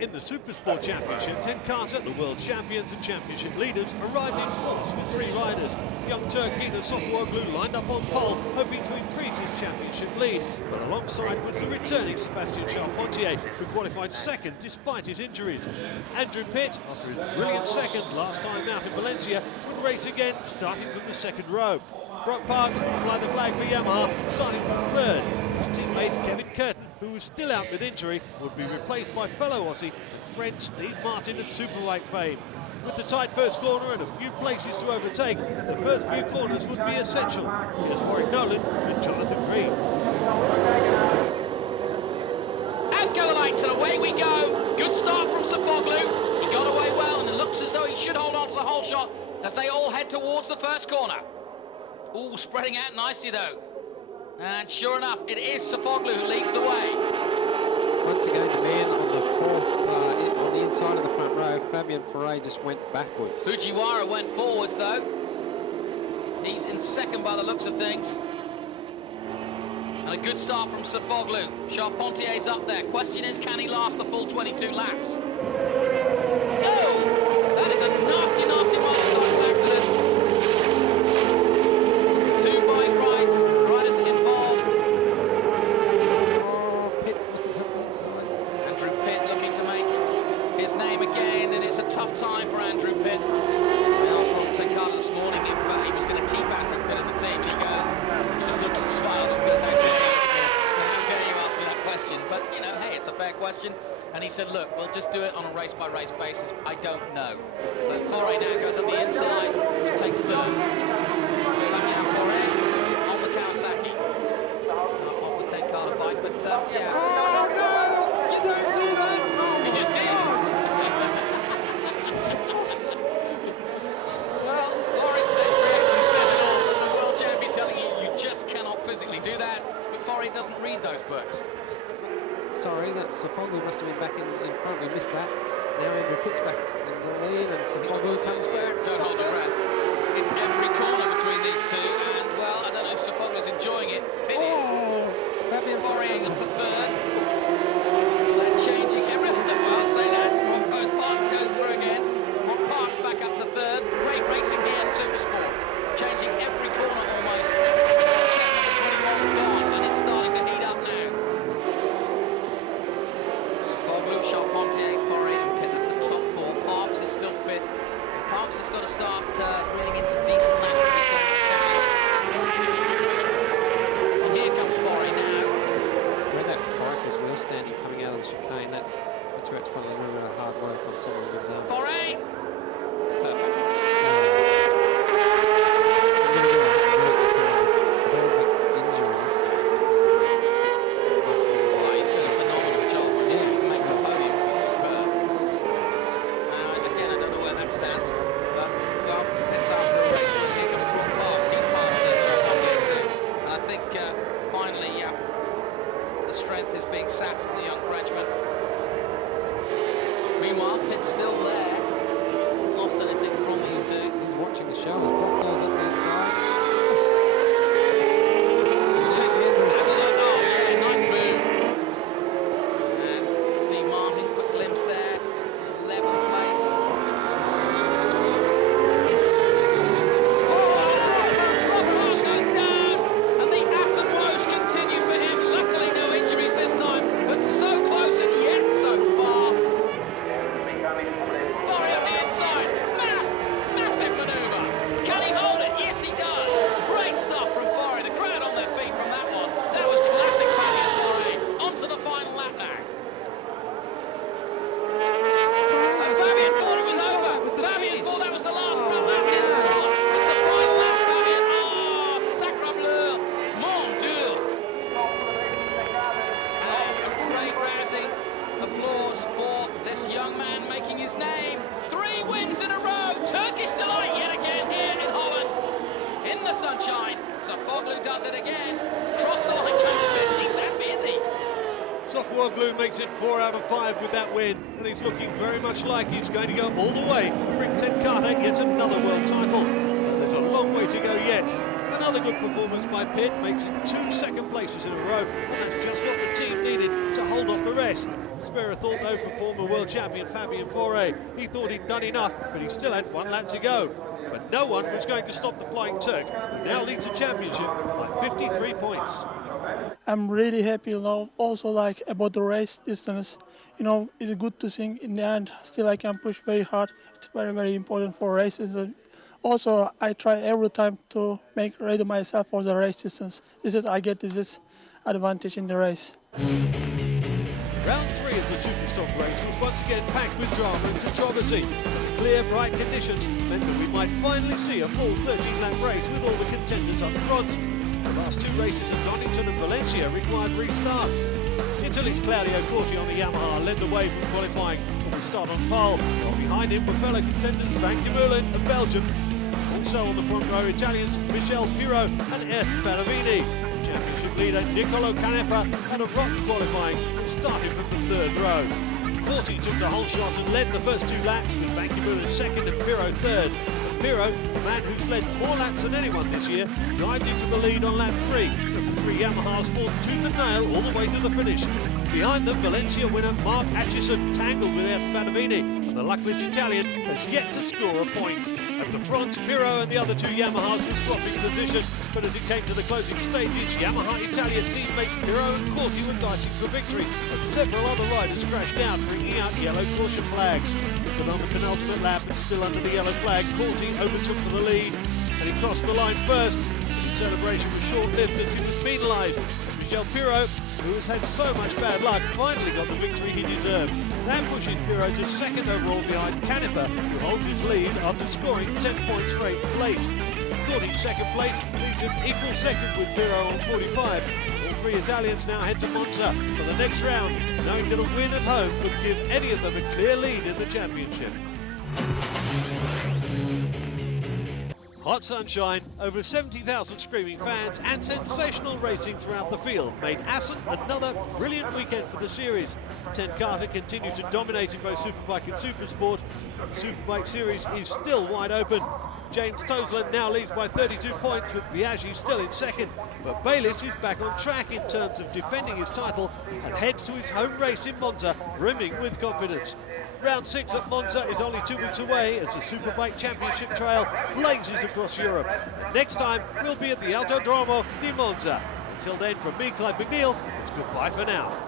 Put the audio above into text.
In the Supersport Championship, Ted Carter, the world champions and championship leaders, arrived in force with 3 riders. Young Turk Gina Sofuoglu lined up on pole, hoping to increase his championship lead, but alongside was the returning Sebastian Charpentier, who qualified second despite his injuries. Andrew Pitt, after his brilliant second last time out in Valencia, would race again, starting from the second row. Brock Parks would fly the flag for Yamaha, starting from third. His teammate Kevin Curtin, who was still out with injury, would be replaced by fellow Aussie and friend Steve Martin of Superweight fame. With the tight first corner and a few places to overtake, the first few corners would be essential. Here's Warwick Nolan and Jonathan Green. And go the lights, and away we go. Good start from Sofuoglu. He got away well, and it looks as though he should hold on to the whole shot as they all head towards the first corner. Ooh, spreading out nicely though. And sure enough, it is Sofuoglu who leads the way. Once again, the man on the fourth, on the inside of the front row, Fabian Foray just went backwards. Fujiwara went forwards though. He's in second by the looks of things. And a good start from Sofuoglu. Charpentier's up there. Question is, can he last the full 22 laps? Oh! That is a nasty, nasty motorcycle accident. 2 boys' rides, riders involved. Oh, Pitt looking up the inside. Andrew Pitt looking to make his name again, and it's a tough time for Andrew Pitt. I asked Ron Tenkata this morning if he was going to keep Andrew Pitt in the team, and he just looked and smiled and goes, how dare you ask me that question? But, you know, hey, it's a fair question. And he said, look, we'll just do it on a race-by-race basis. I don't know. But Foray now goes up the inside and takes third. On the Kawasaki, off the Tenkata bike, but yeah. Oh no! You don't do that! Oh, He just did. Well, Warwick actually said it all. There's a world champion telling you you just cannot physically do that, but Foray doesn't read those books. Sorry, that Sofuoglu must have been back in front. We missed that. Now Andrew Pitt's back in the lead, and Sofuoglu comes back. Don't hold your breath. It's every corner between these two, and well, I don't know if Sofuoglu's enjoying it. Pitt is. Fabian Foray up to third. They're changing everything. I'll say that. Rock Parks goes through again. Rock Parks back up to third. Great racing here in Supersport. Changing every corner almost. 7 to 21 gone, and it's starting to heat up now. Sofuoglu, Charpentier, Foray, and Pitt as the top 4. Parks is still 5th. Parks has got to start reeling in some decent laps if he's got to challenge. And here comes Foray now. Where that bike was well standing coming out of the chicane, that's where it's probably a little bit of hard work on some of the good done. Foray! Perfect. Injuries. Well, he's doing a phenomenal job. Yeah, he makes the podium be superb. And again, I don't know where that stands, but well, it's after a race where here comes Brock Parks. He's past Charpentier too. And I think finally, yeah, the strength is being sapped from the young Frenchman. Meanwhile, Pitt's still there. Hasn't lost anything from these two. He's watching the show as Brock goes up the inside. Oh, yeah, nice move. And Steve Martin, quick glimpse there. 11th place. Rock goes down, and the Assen woes continue for him. Luckily, no injuries this time, but so close and yet so far. Foray up the inside. Massive manoeuvre. Can he hold it? Yes, he does. Great stuff from Foray. The crowd on their feet from that one. That was classic Fabian Foray. On to the final lap now. And Fabian thought it was over. Fabian thought that was the last lap. It's not. It's the final lap, Fabian. Oh, sacre bleu. Mon Dieu. Oh, a great rousing applause for this young man making his name. 3 wins in a row. Turkish delight yet again here in Holland. In the sunshine. Sofuoglu does it again. Cross the line, comes he's happy, isn't he? Sofuoglu makes it 4 out of 5 with that win, and he's looking very much like he's going to go all the way, bring Ted Carter yet another world title. And there's a long way to go yet. Another good performance by Pitt makes it 2 second places in a row, and that's just what the team needed to hold off the rest. Spare a thought though for former world champion Fabien Fauré. He thought he'd done enough, but he still had 1 lap to go. But no one was going to stop the Flying Turk, who now leads the championship by 53 points. I'm really happy, also like about the race distance. It's good to see in the end. Still, I can push very hard. It's very, very important for races. And also, I try every time to make ready myself for the race distance. I get this advantage in the race. Round 3 of the Superstock race was once again packed with drama and controversy. Clear, bright conditions meant that we might finally see a full 13-lap race with all the contenders up front. The last 2 races at Donington and Valencia required restarts. Italy's Claudio Corti on the Yamaha led the way from qualifying when we start on pole, while behind him were fellow contenders Van Kemeulen of Belgium. Also on the front row, Italians Michel Pirot and Ed Paravini. Championship leader Nicolo Canepa had a rotten qualifying and started from the 3rd row. Corti took the whole shot and led the first 2 laps, with Van Kemeulen 2nd and Pirot 3rd. But Pirot, the man who's led more laps than anyone this year, dived into the lead on lap 3. And the 3 Yamahas fought tooth and nail all the way to the finish. Behind them, Valencia winner Mark Atchison tangled with Ed Paravini, and the luckless Italian has yet to score a point. At the front, Pirot and the other 2 Yamahas were swapping position, but as it came to the closing stages, Yamaha Italian teammates Pirot and Corti were dicing for victory, as several other riders crashed out, bringing out yellow caution flags. But on the penultimate lap, and still under the yellow flag, Corti overtook for the lead, and he crossed the line first. But the celebration was short-lived as he was penalised. Michel Pirot, who has had so much bad luck, finally got the victory he deserved. That pushes Pirot to 2nd overall behind Canepa, who holds his lead after scoring 10 points for 8th place. Corti's 2nd place leaves him equal 2nd with Pirot on 45. All 3 Italians now head to Monza for the next round, knowing that a win at home could give any of them a clear lead in the championship. Hot sunshine, over 70,000 screaming fans and sensational racing throughout the field made Assen another brilliant weekend for the series. 10 Carter continued to dominate in both Superbike and Supersport. The Superbike series is still wide open. James Toseland now leads by 32 points, with Biaggi still in 2nd. But Bayliss is back on track in terms of defending his title and heads to his home race in Monza, brimming with confidence. Round 6 at Monza is only 2 weeks away as the Superbike Championship trail blazes across Europe. Next time, we'll be at the Autodromo di Monza. Until then, from me, Clive McNeil, it's goodbye for now.